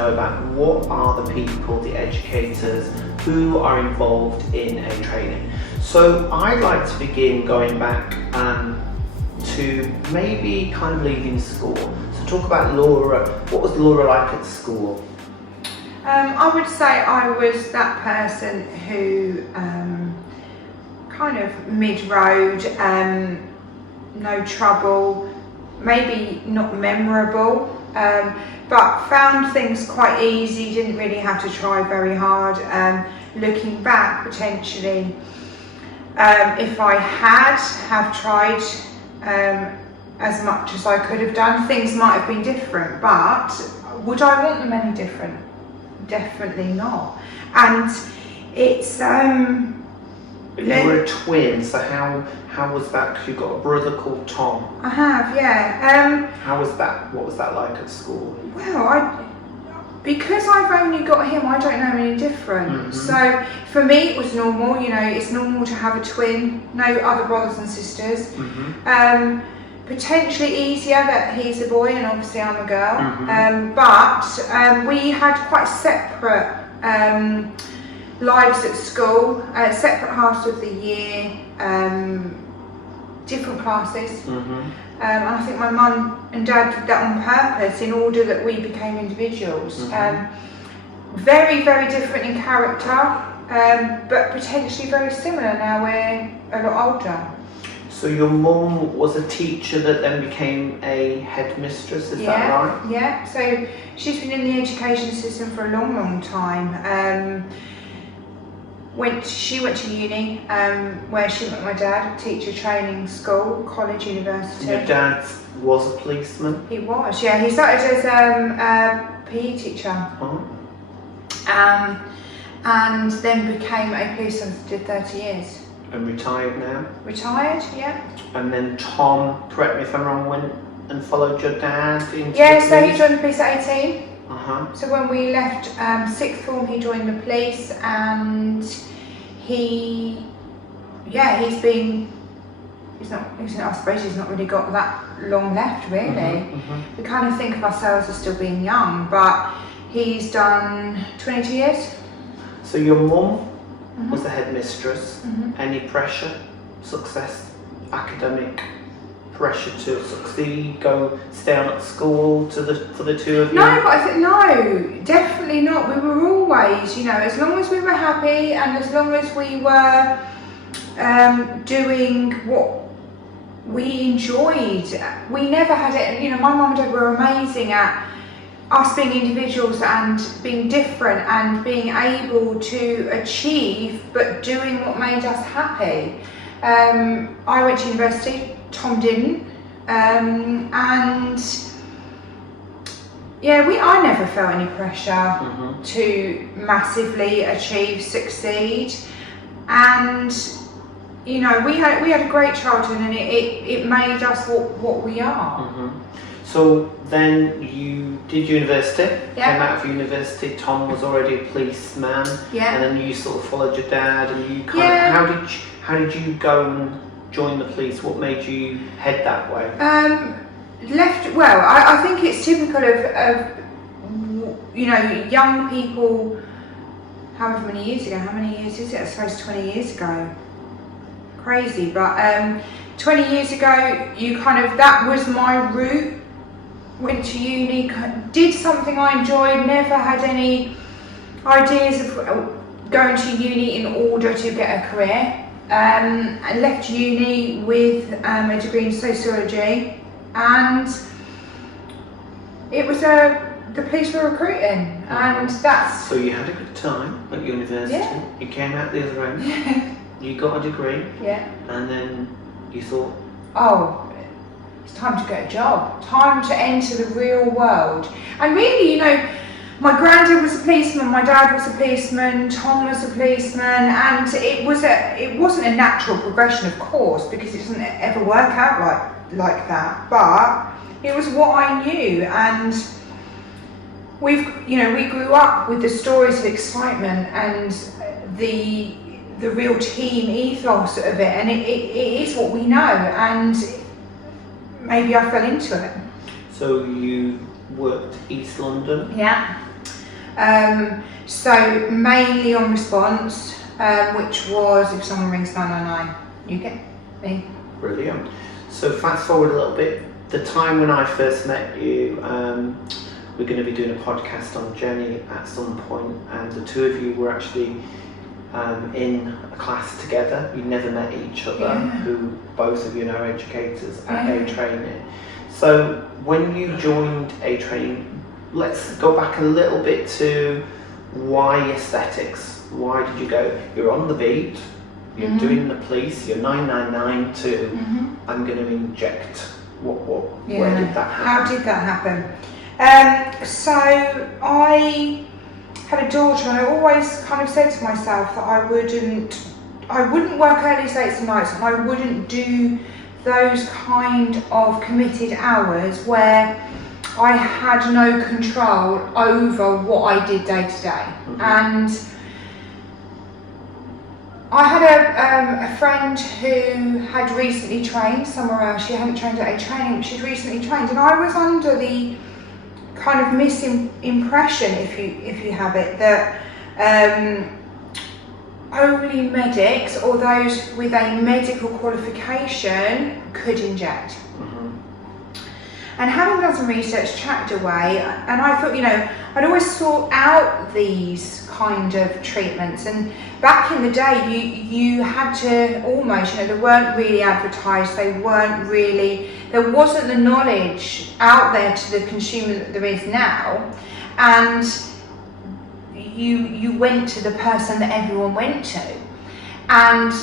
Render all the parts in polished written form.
know about what are the people, the educators who are involved in a training. So I'd like to begin going back to maybe kind of leaving school. So talk about Laura. What was Laura like at school? I would say I was that person who kind of mid-road, no trouble, maybe not memorable, but found things quite easy, didn't really have to try very hard. Looking back, potentially, if I have tried as much as I could have done, things might have been different, but would I want them any different? Definitely not. And it's But you were a twin, so how was that? Because you've got a brother called Tom. I have, yeah. How was that? What was that like at school? Well, because I've only got him, I don't know any different. Mm-hmm. So for me, it was normal. You know, it's normal to have a twin, no other brothers and sisters. Mm-hmm. Potentially easier that he's a boy and obviously I'm a girl. Mm-hmm. But we had quite separate lives at school, separate halves of the year, different classes. Mm-hmm. And I think my mum and dad did that on purpose in order that we became individuals. Mm-hmm. Very, very different in character, but potentially very similar now we're a lot older. So your mum was a teacher that then became a headmistress, is that right? Yeah, so she's been in the education system for a long, long time. She went to uni, where she met my dad, teacher training school, college, university. Your dad was a policeman? He was, yeah. He started as a PE teacher. Oh. And then became a police officer, did 30 years. And retired now? Retired, yeah. And then Tom, correct me if I'm wrong, went and followed your dad into Yeah, the so police? he joined the police at 18. Uh-huh. So when we left sixth form, he joined the police, and he's I suppose he's not really got that long left, really. Mm-hmm, mm-hmm. We kind of think of ourselves as still being young, but he's done 22 years. So your mum Mm-hmm. was the headmistress. Mm-hmm. Any pressure, success, academic pressure to succeed, stay on at school for the two of you? No, but I think no, definitely not. We were always, you know, as long as we were happy and as long as we were doing what we enjoyed, we never had it. You know, my mum and dad were amazing at us being individuals and being different and being able to achieve, but doing what made us happy. I went to university, Tom didn't, and yeah, I never felt any pressure Mm-hmm. to massively achieve, succeed, and you know, we had a great childhood, and it made us what we are. Mm-hmm. So then you did university, Yeah. came out of university, Tom was already a policeman, Yeah. and then you sort of followed your dad, and you kind Yeah. of, how did you go and join the police? What made you head that way? I think it's typical of you know, young people, however many years ago, how many years is it? I suppose 20 years ago. Crazy, but 20 years ago, that was my route. Went to uni, did something I enjoyed, never had any ideas of going to uni in order to get a career. I left uni with a degree in sociology, and it was the police were recruiting, and that's... So you had a good time at university, Yeah. you came out the other end, you got a degree, Yeah. and then you thought, Oh, it's time to get a job, time to enter the real world. And really, you know, my granddad was a policeman, my dad was a policeman, Tom was a policeman, and it wasn't a natural progression, of course, because it doesn't ever work out like that, but it was what I knew, and we grew up with the stories of excitement and the real team ethos of it, and it is what we know, and maybe I fell into it. so you worked East London, Yeah. So mainly on response, which was if someone rings 999, you get me. Brilliant. So fast forward a little bit, the time when I first met you, we're going to be doing a podcast on Jenny at some point, and the two of you were actually in a class together. You never met each other, who both of you are educators at A-Training. So when you joined A-Training, let's go back a little bit to why aesthetics? Why did you go? You're on the beat, you're doing the police, you're 999 to I'm going to inject. Where did that happen? How did that happen? So I had a daughter, and I always kind of said to myself that I wouldn't work early, late and nights, and I wouldn't do those kind of committed hours where I had no control over what I did day to day. And I had a friend who had recently trained somewhere else. She hadn't trained at A-Training, but she'd recently trained, and I was under the kind of misimpression, if you have it, that only medics or those with a medical qualification could inject. And having done some research, chatted away, and I thought, I'd always sought out these kind of treatments. And back in the day, you had to almost, they weren't really advertised, there wasn't the knowledge out there to the consumer that there is now. And you went to the person that everyone went to. And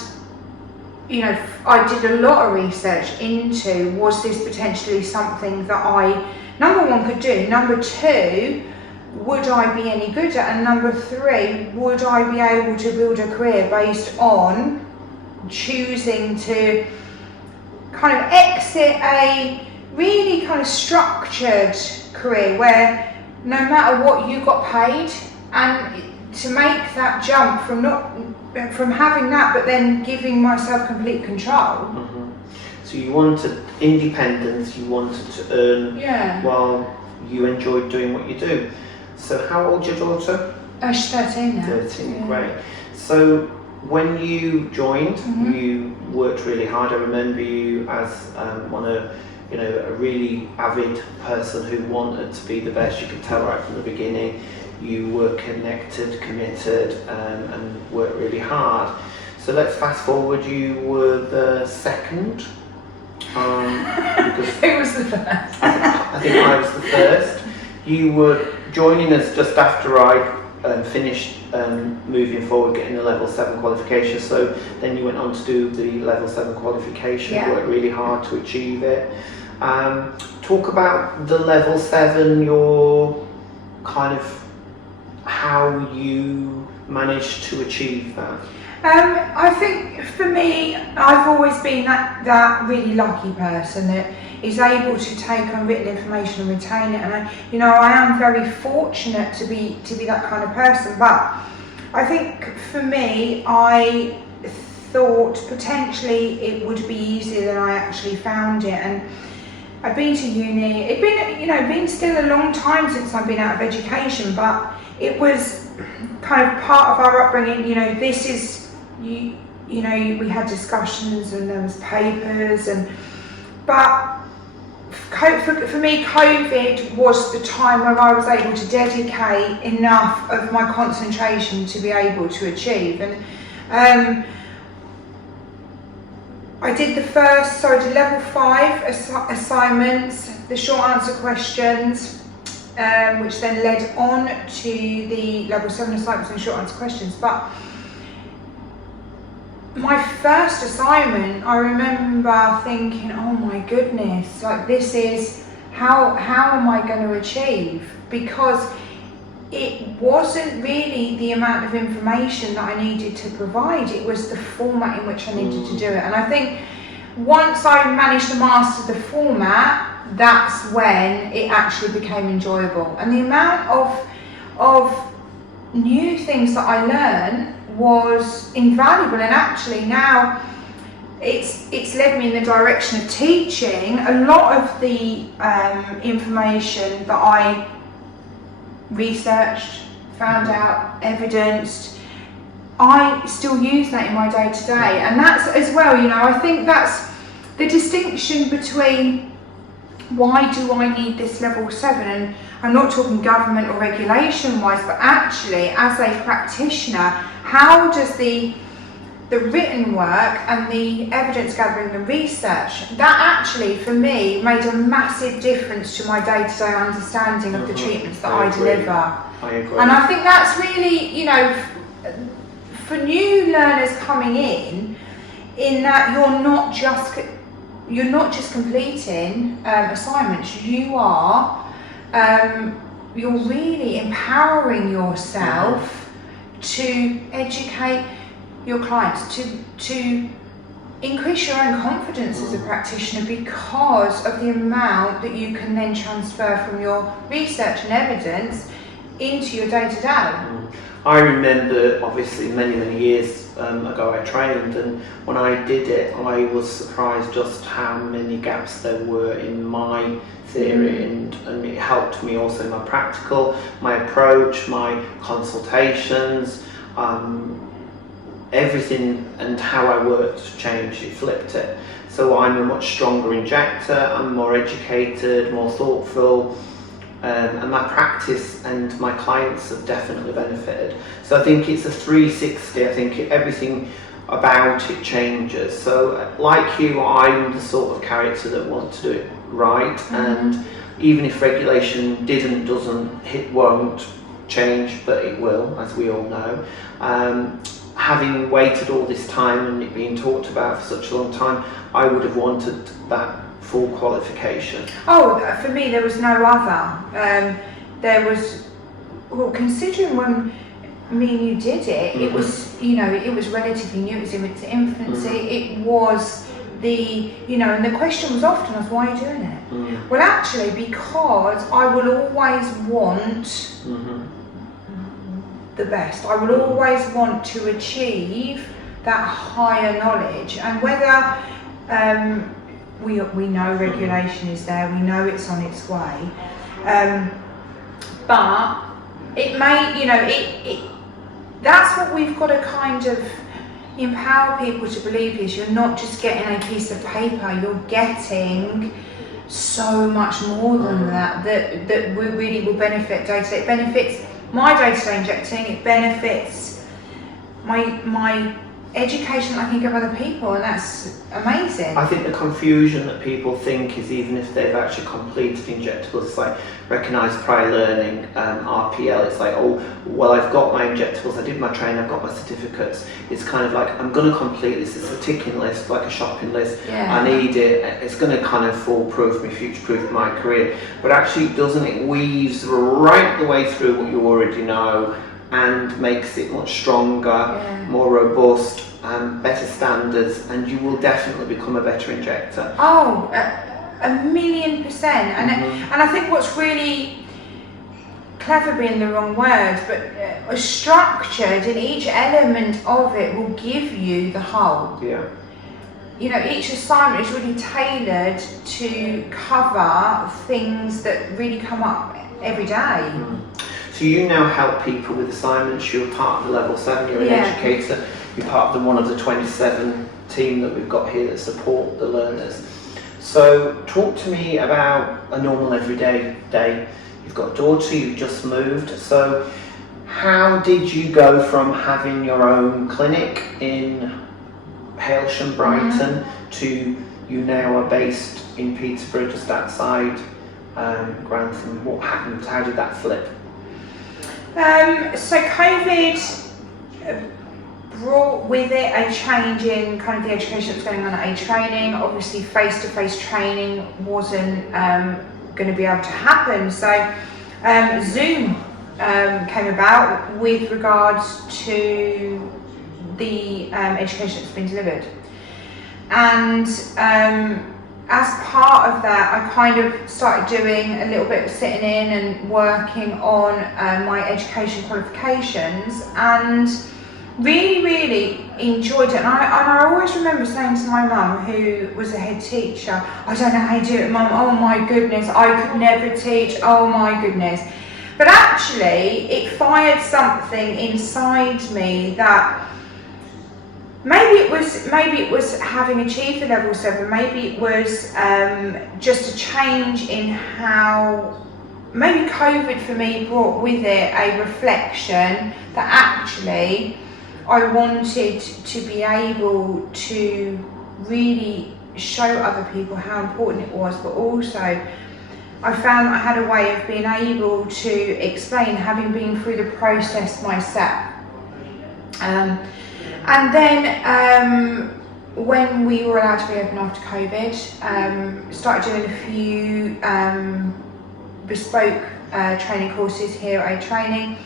I did a lot of research into, was this potentially something that I, number one, could do, number two, would I be any good at, and number three, would I be able to build a career based on choosing to kind of exit a really kind of structured career where no matter what you got paid, and to make that jump from having that, but then giving myself complete control. So you wanted independence, you wanted to earn while you enjoyed doing what you do. So how old's your daughter? She's 13 now. 13, great. So when you joined, you worked really hard. I remember you as a really avid person who wanted to be the best. You could tell right from the beginning. You were connected, committed, and worked really hard. So let's fast forward. You were the second. Who was the first? I think I was the first. You were joining us just after I finished moving forward, getting the level 7 qualification. So then you went on to do the level 7 qualification, worked really hard to achieve it. Talk about the level 7, your kind of how you managed to achieve that. I think for me, I've always been that really lucky person that is able to take on written information and retain it, and I am very fortunate to be that kind of person. But I think for me, I thought potentially it would be easier than I actually found it. And I've been to uni. It'd been still a long time since I've been out of education, but it was kind of part of our upbringing. This is we had discussions and there was papers, but for me, COVID was the time where I was able to dedicate enough of my concentration to be able to achieve. And I did level 5 assignments, the short answer questions, which then led on to the level 7 assignments and short answer questions. But my first assignment, I remember thinking, oh my goodness, this is, how am I going to achieve? Because it wasn't really the amount of information that I needed to provide, it was the format in which I needed to do it. And I think once I managed to master the format, that's when it actually became enjoyable. And the amount of new things that I learned was invaluable, and actually now it's led me in the direction of teaching. A lot of the information that I researched, found out, evidenced. I still use that in my day-to-day, and that's as well, you know, I think that's the distinction between why do I need this level 7, and I'm not talking government or regulation wise, but actually as a practitioner, how does the written work and the evidence gathering and research, that actually for me made a massive difference to my day-to-day understanding of the treatments that I deliver. I agree. And I think that's really, you know, for new learners coming in that you're not just completing assignments, you're really empowering yourself to educate your clients, to increase your own confidence as a practitioner, because of the amount that you can then transfer from your research and evidence into your day-to-day. I remember, obviously, many years ago I trained, and when I did it, I was surprised just how many gaps there were in my theory, and it helped me also in my practical, my approach, my consultations, everything, and how I worked changed. It flipped it. So I'm a much stronger injector, I'm more educated, more thoughtful, and my practice and my clients have definitely benefited. So I think it's a 360. I think everything about it changes. So like you, I'm the sort of character that wants to do it right, and even if regulation won't change, but it will, as we all know. Having waited all this time and it being talked about for such a long time, I would have wanted that full qualification. Oh, for me there was no other. There was, well, considering when me and you did it, it was, you know, it was relatively new, it was in its infancy, it was the, you know, and the question was often of, why are you doing it? Well, actually, because I will always want the best. I will always want to achieve that higher knowledge, and whether we know regulation is there, we know it's on its way, but it may, you know, that's what we've got to kind of empower people to believe, is you're not just getting a piece of paper, you're getting so much more than that we really will benefit day-to-day. It benefits my day-to-day injecting, it benefits my education that I can give other people, and that's amazing. I think the confusion that people think is, even if they've actually completed injectables, it's like recognised prior learning, RPL, it's like, oh, well, I've got my injectables, I did my training, I've got my certificates. It's kind of like, I'm going to complete this, it's a ticking list, like a shopping list. I need it, it's going to kind of foolproof me, future-proof my career. But actually it doesn't, it weaves right the way through what you already know, and makes it much stronger, more robust, better standards, and you will definitely become a better injector. Oh, 1,000,000%. And I think what's really clever, being the wrong word, but structured, in each element of it will give you the whole. You know, each assignment is really tailored to cover things that really come up every day. So you now help people with assignments, you're part of the level 7, you're an educator, you're part of one of the 27 team that we've got here that support the learners. So talk to me about a normal everyday day. You've got a daughter, you've just moved, so how did you go from having your own clinic in Hailsham, Brighton, to you now are based in Peterborough, just outside Grantham? What happened? How did that flip? So COVID brought with it a change in kind of the education that was going on at A training. Obviously face-to-face training wasn't going to be able to happen, so Zoom came about with regards to the education that's been delivered. And as part of that, I kind of started doing a little bit of sitting in and working on my education qualifications, and really enjoyed it. And I always remember saying to my mum, who was a head teacher, I don't know how you do it, Mum, oh my goodness, I could never teach, oh my goodness. But actually, it fired something inside me that maybe it was having achieved the level 7. Maybe it was just a change in how. Maybe COVID for me brought with it a reflection that actually I wanted to be able to really show other people how important it was, but also I found that I had a way of being able to explain, having been through the process myself. And then when we were allowed to reopen after COVID, started doing a few bespoke training courses here at A-Training,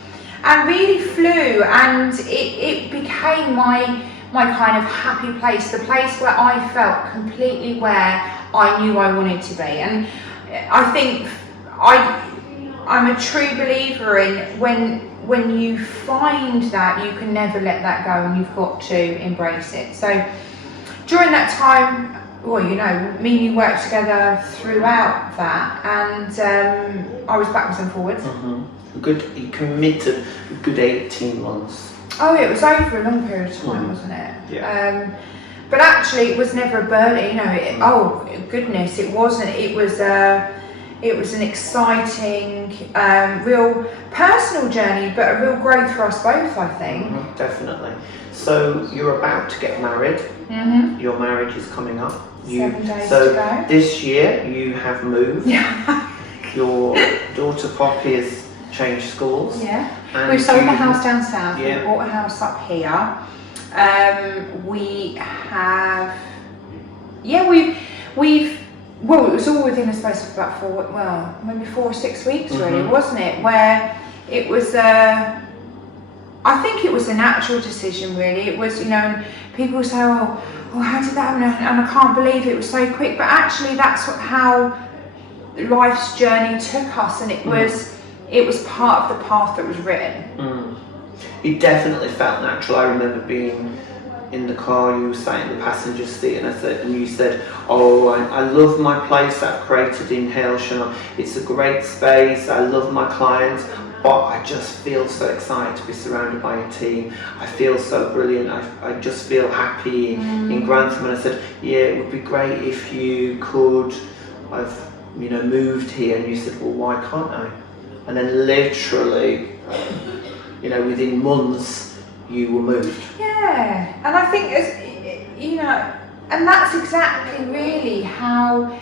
and really flew, and it became my kind of happy place, the place where I felt completely where I knew I wanted to be. And I think I'm a true believer in when you find that, you can never let that go, and you've got to embrace it. So during that time, well, you know, me and you worked together throughout that, and I was backwards and forwards. You committed a good 18 months. Oh, it was over a long period of time, wasn't it? Yeah. But actually, it was never a burden. You know, oh goodness, it wasn't. It was an exciting, real personal journey, but a real growth for us both, I think. Definitely. So you're about to get married. Your marriage is coming up. 7 days so to go. This year you have moved. Yeah. Your daughter Poppy has changed schools. Yeah. And We've sold the house down south. Yeah. We bought a house up here. We have. Yeah, we've. Well, it was all within a space of about maybe 4 or 6 weeks, really, wasn't it? Where it was. I think it was a natural decision, really. It was, you know, people say, oh, how did that happen? And I can't believe it was so quick. But actually, that's how life's journey took us, and it was part of the path that was written. It definitely felt natural. I remember being in the car, you sat in the passenger seat, and you said, oh, I love my place I've created in Hailshire. It's a great space. I love my clients. But I just feel so excited to be surrounded by a team. I feel so brilliant. I just feel happy in Grantham. And I said, yeah, it would be great if you could have, you know, moved here. And you said, well, why can't I? And then literally, you know, within months, you were moved. Yeah, and I think, as you know, and that's exactly really how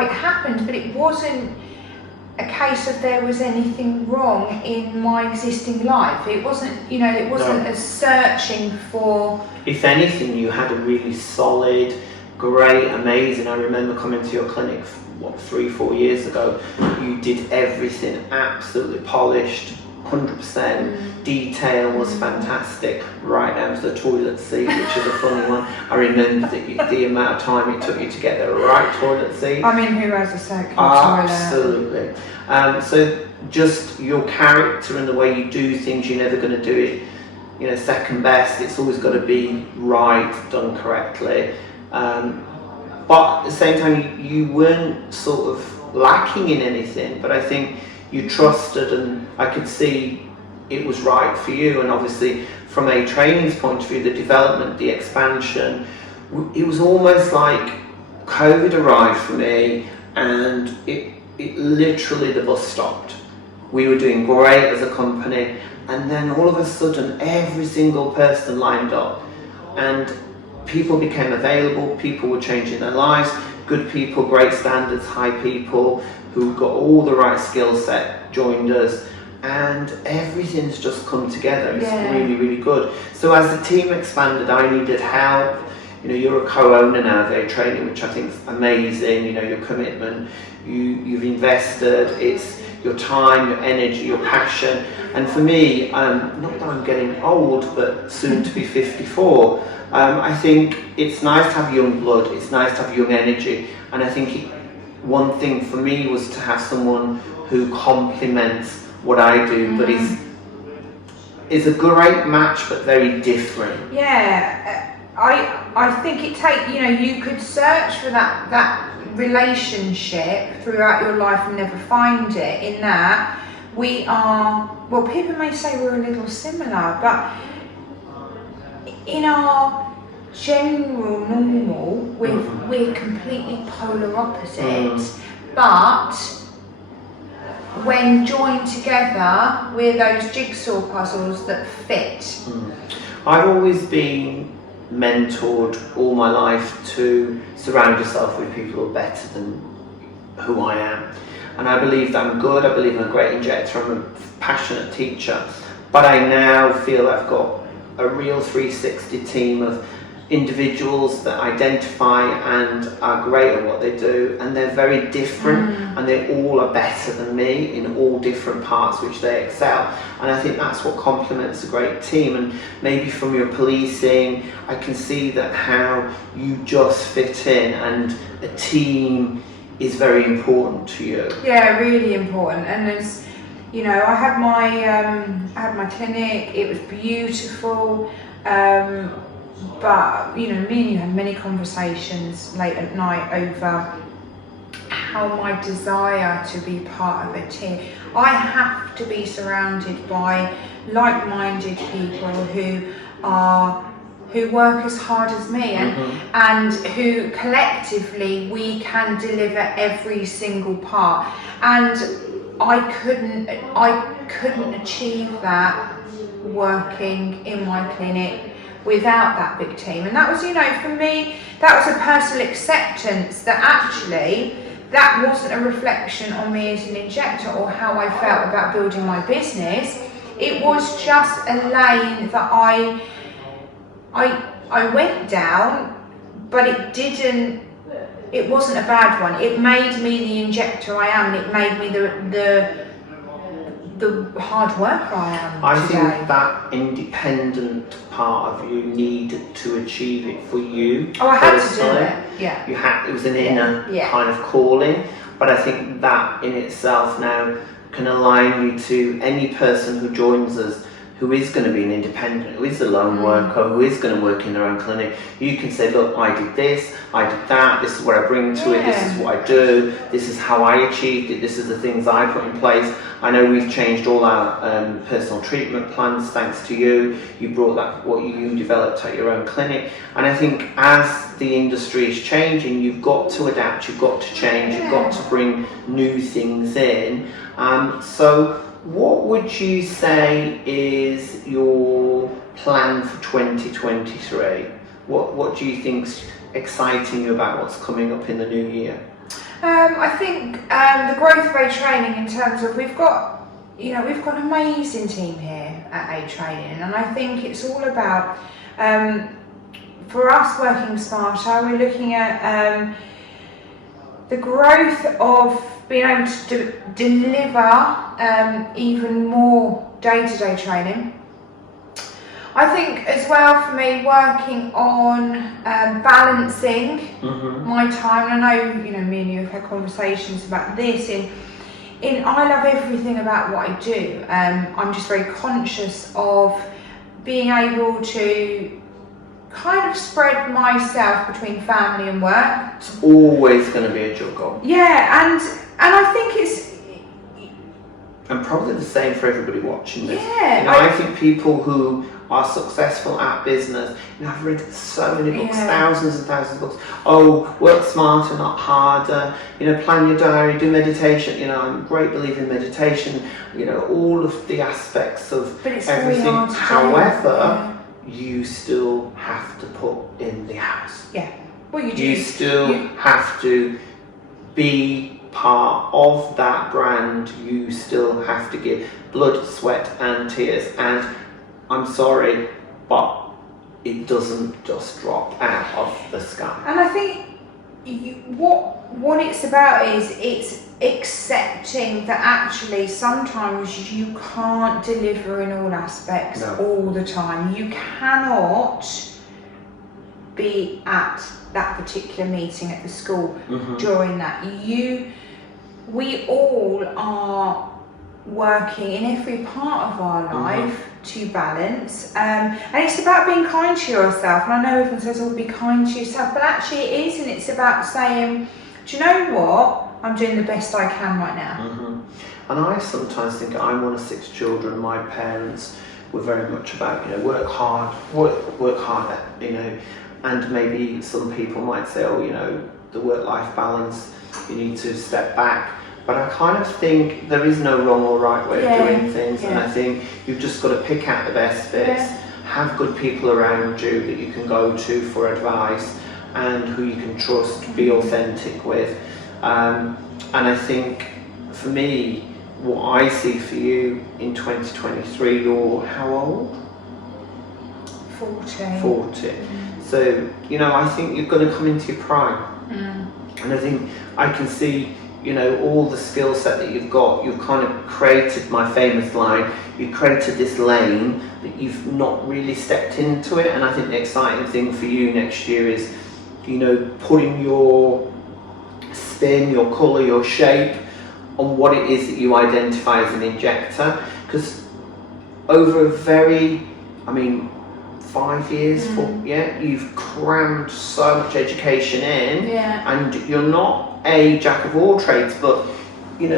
it happened. But it wasn't a case of there was anything wrong in my existing life. It wasn't, you know, it wasn't a searching for. If anything, you had a really solid, great, amazing. I remember coming to your clinic, 3-4 years ago. You did everything absolutely polished, 100%. Detail was fantastic, right down to the toilet seat, which is a funny one. I remember the amount of time it took you to get the right toilet seat. I mean, who has a circular toilet? Absolutely. So just your character and the way you do things, you're never going to do it, you know, second best. It's always got to be right, done correctly. But at the same time, you weren't sort of lacking in anything, but I think you trusted, and I could see it was right for you. And obviously from a training's point of view, the development, the expansion, it was almost like COVID arrived for me, and it literally, the bus stopped. We were doing great as a company, and then all of a sudden every single person lined up, and people became available, people were changing their lives, good people, great standards, high people who got all the right skill set joined us, and everything's just come together. It's really, really good. So as the team expanded, I needed help. You know, you're a co-owner now of A-Training, which I think is amazing. You know, your commitment, you've invested, it's your time, your energy, your passion. And for me, not that I'm getting old, but soon to be 54, I think it's nice to have young blood, it's nice to have young energy. And I think one thing for me was to have someone who complements what I do, but is a great match, but very different. Yeah, I think it you know, you could search for that relationship throughout your life and never find it in that, we are, well, people may say we're a little similar, but in our general normal, we're completely polar opposites, but when joined together, we're those jigsaw puzzles that fit. I've always been mentored all my life to surround yourself with people who are better than who I am. And I believe that I'm good, I believe I'm a great injector, I'm a passionate teacher, but I now feel I've got a real 360 team of individuals that identify and are great at what they do, and they're very different, and they all are better than me in all different parts which they excel. And I think that's what complements a great team. And maybe from your policing, I can see that how you just fit in, and a team is very important to you. Yeah, really important. And there's, you know, I had my clinic. It was beautiful. But, you know, me and you had many conversations late at night over how my desire to be part of a team. I have to be surrounded by like-minded people who work as hard as me, and who collectively we can deliver every single part. And I couldn't achieve that working in my clinic without that big team. And that was, you know, for me, that was a personal acceptance that actually that wasn't a reflection on me as an injector or how I felt about building my business. It was just a lane that I went down, but it wasn't a bad one. It made me the injector I am, and it made me the hard worker I am I today. think that independent part of you needed to achieve it for you. Oh, I had personally. to do it. Yeah. It was an inner kind of calling, but I think that in itself now can align you to any person who joins us who is going to be an independent, who is a lone worker, who is going to work in their own clinic. You can say, look, I did this, I did that, this is what I bring to it, this is what I do, this is how I achieved it, this is the things I put in place. I know we've changed all our personal treatment plans thanks to you. You brought that, what you developed at your own clinic. And I think as the industry is changing, you've got to adapt, you've got to change, you've got to bring new things in. So what would you say is your plan for 2023? What do you think's exciting you about what's coming up in the new year? I think the growth of A Training, in terms of we've got an amazing team here at A Training, and I think it's all about for us working smarter. We're looking at the growth of being able to deliver even more day-to-day training. I think as well for me, working on balancing my time. And I know, me and you have had conversations about this. I love everything about what I do. I'm just very conscious of being able to kind of spread myself between family and work. It's always going to be a juggle. Yeah, and I think it's... And probably the same for everybody watching this. Yeah. I think people who are successful at business, I've read so many books, thousands and thousands of books. Oh, work smarter, not harder. Plan your diary, do meditation. I'm a great believer in meditation. All of the aspects of everything. However, you still have to put in the hours. Yeah. Well, you do. You still have to be part of that brand. You still have to give blood, sweat and tears, and I'm sorry, but it doesn't just drop out of the sky. And I think what it's about is it's accepting that actually sometimes you can't deliver in all aspects all the time. You cannot be at that particular meeting at the school during that. We all are working in every part of our life to balance, and it's about being kind to yourself. And I know everyone says, be kind to yourself, but actually it is, and it's about saying, do you know what? I'm doing the best I can right now. And I sometimes think, I'm one of 6 children. My parents were very much about, work hard, and maybe some people might say, the work-life balance, you need to step back. But I kind of think there is no wrong or right way of doing things, and I think you've just got to pick out the best bits, have good people around you that you can go to for advice, and who you can trust, be authentic with. And I think, for me, what I see for you in 2023, you're how old? 40. So, I think you're going to come into your prime. And I think I can see, all the skill set that you've got. You've kind of created, my famous line, you created this lane, but you've not really stepped into it. And I think the exciting thing for you next year is, putting your spin, your colour, your shape on what it is that you identify as an injector. Because over a 5 years, you've crammed so much education in, and you're not a jack of all trades, but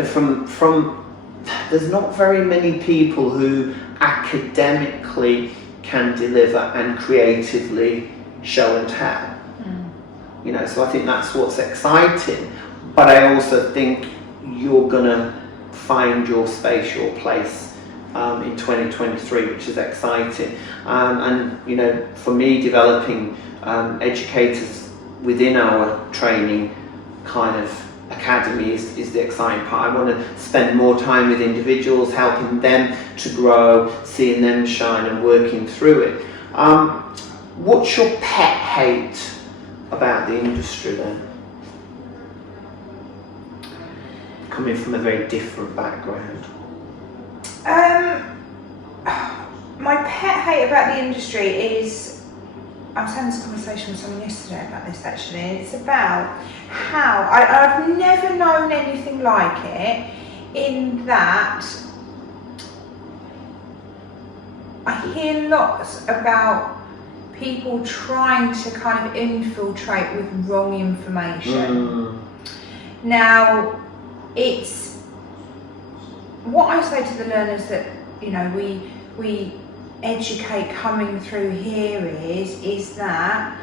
from there's not very many people who academically can deliver and creatively show and tell. So I think that's what's exciting, but I also think you're gonna find your space, your place in 2023, which is exciting. And for me, developing educators within our training kind of academy is the exciting part. I want to spend more time with individuals, helping them to grow, seeing them shine and working through it. What's your pet hate about the industry then? Coming from a very different background. My pet hate about the industry is, I was having this conversation with someone yesterday about this actually, and it's about how, I've never known anything like it, in that I hear lots about people trying to kind of infiltrate with wrong information. Now, it's what I say to the learners that we educate coming through here is that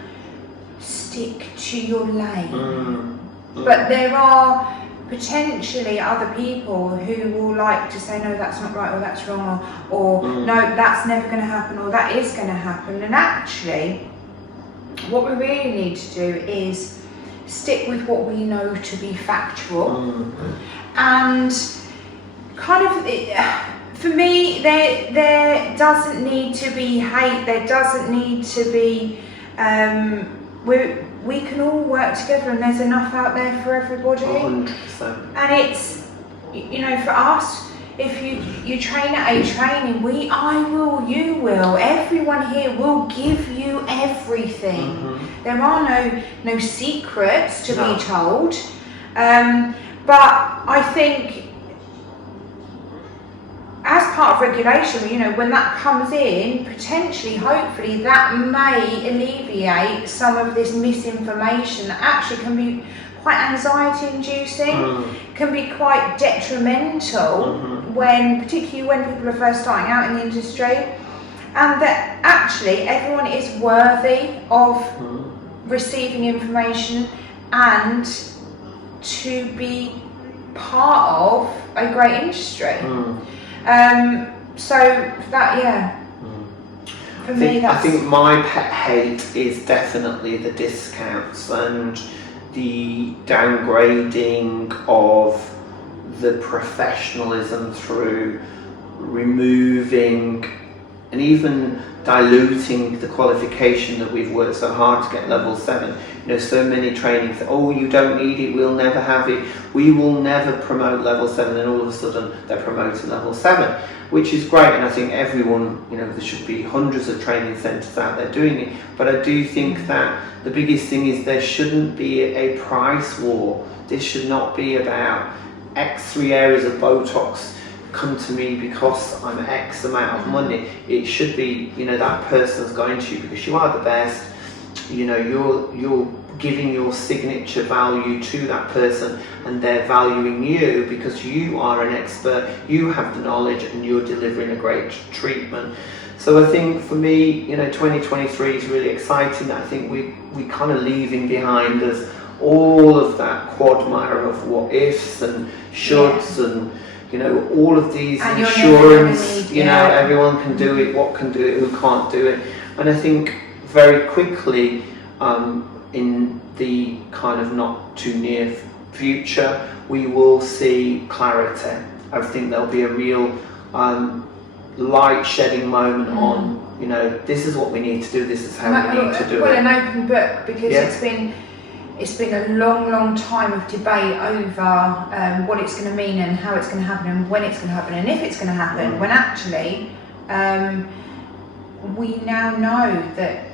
stick to your lane. But there are potentially other people who will like to say, no, that's not right, or that's wrong, or no, that's never going to happen, or that is going to happen. And actually, what we really need to do is stick with what we know to be factual. And kind of, for me, there doesn't need to be hate, there doesn't need to be, we can all work together, and there's enough out there for everybody. 100%. And it's, for us, if you train at a training, you will, everyone here will give you everything. There are no secrets to be told. But I think, as part of regulation, when that comes in, potentially, hopefully, that may alleviate some of this misinformation that actually can be quite anxiety-inducing, can be quite detrimental, particularly when people are first starting out in the industry, and that actually everyone is worthy of receiving information and to be part of a great industry. So that, for me, I think my pet hate is definitely the discounts and the downgrading of the professionalism through removing and even diluting the qualification that we've worked so hard to get level 7. So many trainings, you don't need it, we'll never have it, we will never promote level 7, and all of a sudden they're promoting level 7, which is great. And I think everyone, there should be hundreds of training centres out there doing it, but I do think that the biggest thing is there shouldn't be a price war. This should not be about X 3 areas of Botox, come to me because I'm X amount of money. It should be, that person's going to you because you are the best, you know, you're giving your signature value to that person, and they're valuing you because you are an expert, you have the knowledge, and you're delivering a great treatment. So I think for me, you know, 2023 is really exciting. I think we kind of leaving behind us all of that quagmire of what ifs and shoulds and, you know, all of these and insurance, you know, everyone can do it, what can do it, who can't do it. And I think very quickly, in the kind of not too near future, we will see clarity. I think there'll be a real light shedding moment on, you know, this is what we need to do, this is how we need to do it. Well, an open book, because it's been a long time of debate over what it's going to mean and how it's going to happen and when it's going to happen and if it's going to happen, when actually we now know that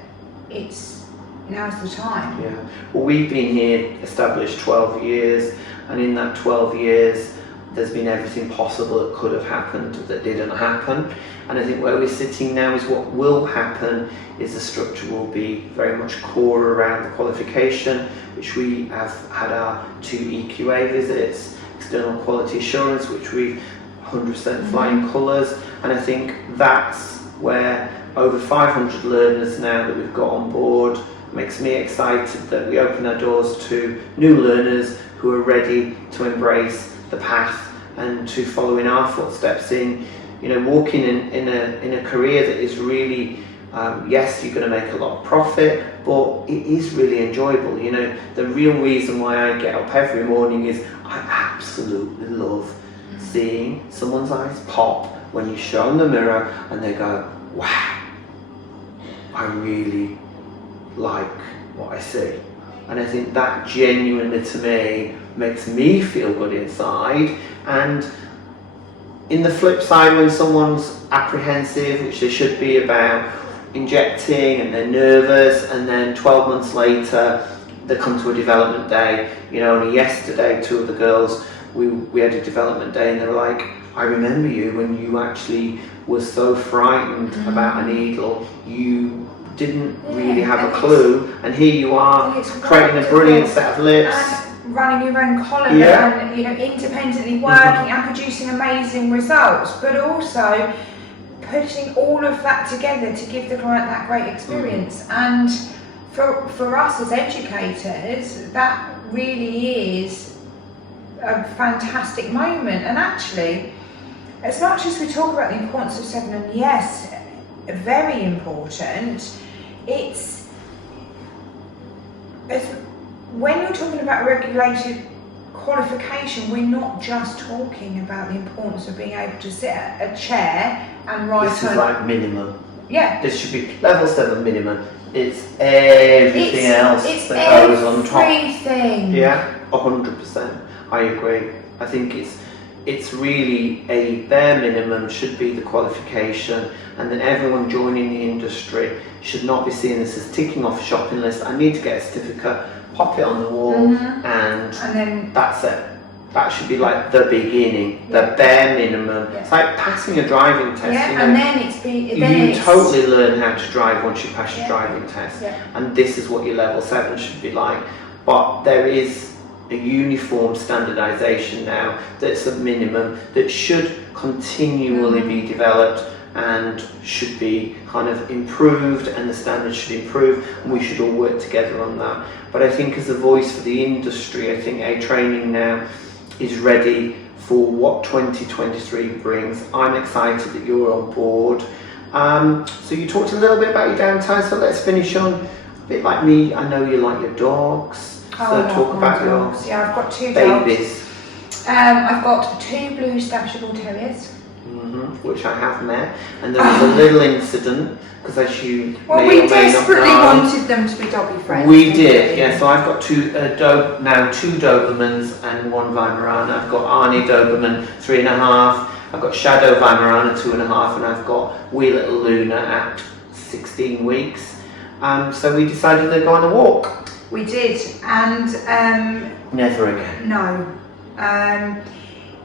now's the time. Yeah. Well, we've been here established 12 years, and in that 12 years there's been everything possible that could have happened that didn't happen. And I think where we're sitting now is what will happen is the structure will be very much core around the qualification, which we have had our 2 EQA visits, external quality assurance, which we've 100% flying colours, and I think that's where over 500 learners now that we've got on board makes me excited that we open our doors to new learners who are ready to embrace the path and to follow in our footsteps in, you know, walking in a career that is really, yes, you're going to make a lot of profit, but it is really enjoyable. You know, the real reason why I get up every morning is I absolutely love seeing someone's eyes pop when you show them the mirror and they go, wow, I really like what I see. And I think that genuinely to me makes me feel good inside. And in the flip side, when someone's apprehensive, which they should be about injecting, and they're nervous, and then 12 months later they come to a development day, you know, only yesterday 2 of the girls, we had a development day, and they were like, I remember you when you actually were so frightened about a needle, you didn't really have a clue, and here you are creating a brilliant set of lips. Running your own column and, you know, independently working and producing amazing results, but also putting all of that together to give the client that great experience. And for us as educators, that really is a fantastic moment. And actually, as much as we talk about the importance of 7, and yes, very important, when you're talking about a regulated qualification, we're not just talking about the importance of being able to sit at a chair and write. This is like minimum. Yeah. This should be level 7 minimum. It's everything else that goes on top. Everything. Yeah, 100%. I agree. I think it's really a bare minimum should be the qualification, and then everyone joining the industry should not be seeing this as ticking off a shopping list. I need to get a certificate, pop it on the wall, and then that's it. That should be like the beginning, the bare minimum. Yeah. It's like passing a driving test. Yeah, you know, and then you totally learn how to drive once you pass your driving test. Yeah. And this is what your level 7 should be like. But there is a uniform standardisation now that's a minimum that should continually be developed and should be kind of improved, and the standards should improve, and we should all work together on that. But I think as a voice for the industry, I think A-Training now is ready for what 2023 brings. I'm excited that you're on board. So you talked a little bit about your downtime, so let's finish on a bit like me. I know you like your dogs. So talk about dogs. Yeah, I've got 2 babies. Dogs. I've got 2 blue Staffordshire Terriers. Which I have met, and there was a little incident because as you we desperately wanted them to be doggy friends. We did, yeah. So I've got 2 Dobermans and 1 Weimaraner. I've got Arnie Doberman 3.5. I've got Shadow Weimaraner 2.5, and I've got wee little Luna at 16 weeks. So we decided to go on a walk. We did, and never again. No.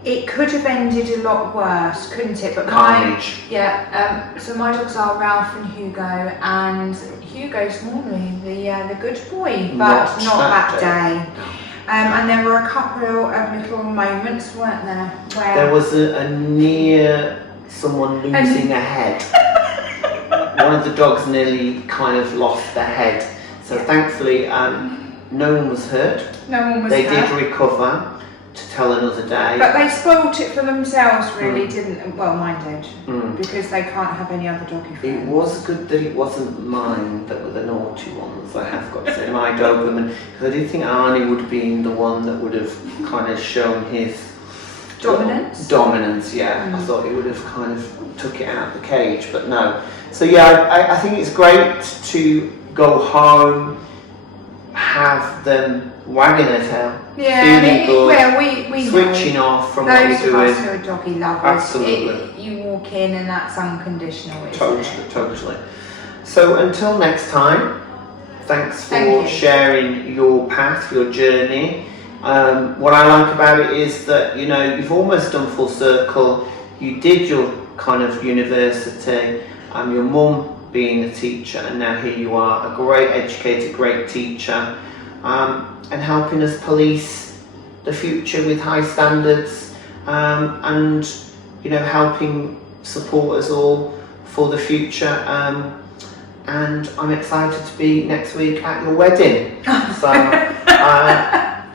it could have ended a lot worse, couldn't it? But Carnage. so my dogs are Ralph and Hugo, and Hugo's normally the good boy, but not that day. And there were a couple of little moments, weren't there? Where there was a near someone losing a head. One of the dogs nearly kind of lost their head. So thankfully, no one was hurt. No one was They hurt. did recover to tell another day. But they spoilt it for themselves, really, didn't? Well, mine did, because they can't have any other doggy friends. It was good that it wasn't mine that were the naughty ones, I have got to say. My Doberman, because I did think Arnie would have been the one that would have kind of shown his dominance, yeah. I thought he would have kind of took it out of the cage, but no. So yeah, I think it's great to go home, have them wagging their tail, feeling good, well, we switching off from what those we're of doing. us who are doggy lovers. Absolutely. You walk in and that's unconditional. Totally. So until next time, thanks for sharing your path, your journey. What I like about it is that, you know, you've almost done full circle. You did your kind of university, your mum being a teacher, and now here you are, a great educator, great teacher, and helping us police the future with high standards, and, you know, helping support us all for the future. And I'm excited to be next week at your wedding. So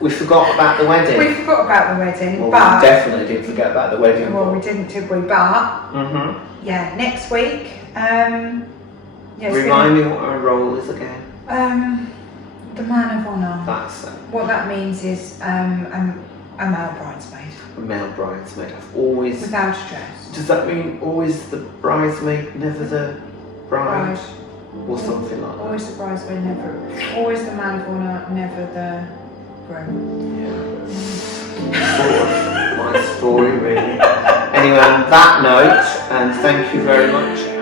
we forgot about the wedding. We forgot about the wedding, well, but we definitely did forget about the wedding. Well, we didn't, did we? But yeah, next week. Remind me what our role is again. The man of honour. That's it. What that means is a male bridesmaid. A male bridesmaid. I've always. Without a dress. Does that mean always the bridesmaid, never the bride? Or something like that? Always the bridesmaid, never. Always the man of honour, never the groom. Yeah. Sort of my story, really. Anyway, on that note, and thank you very much.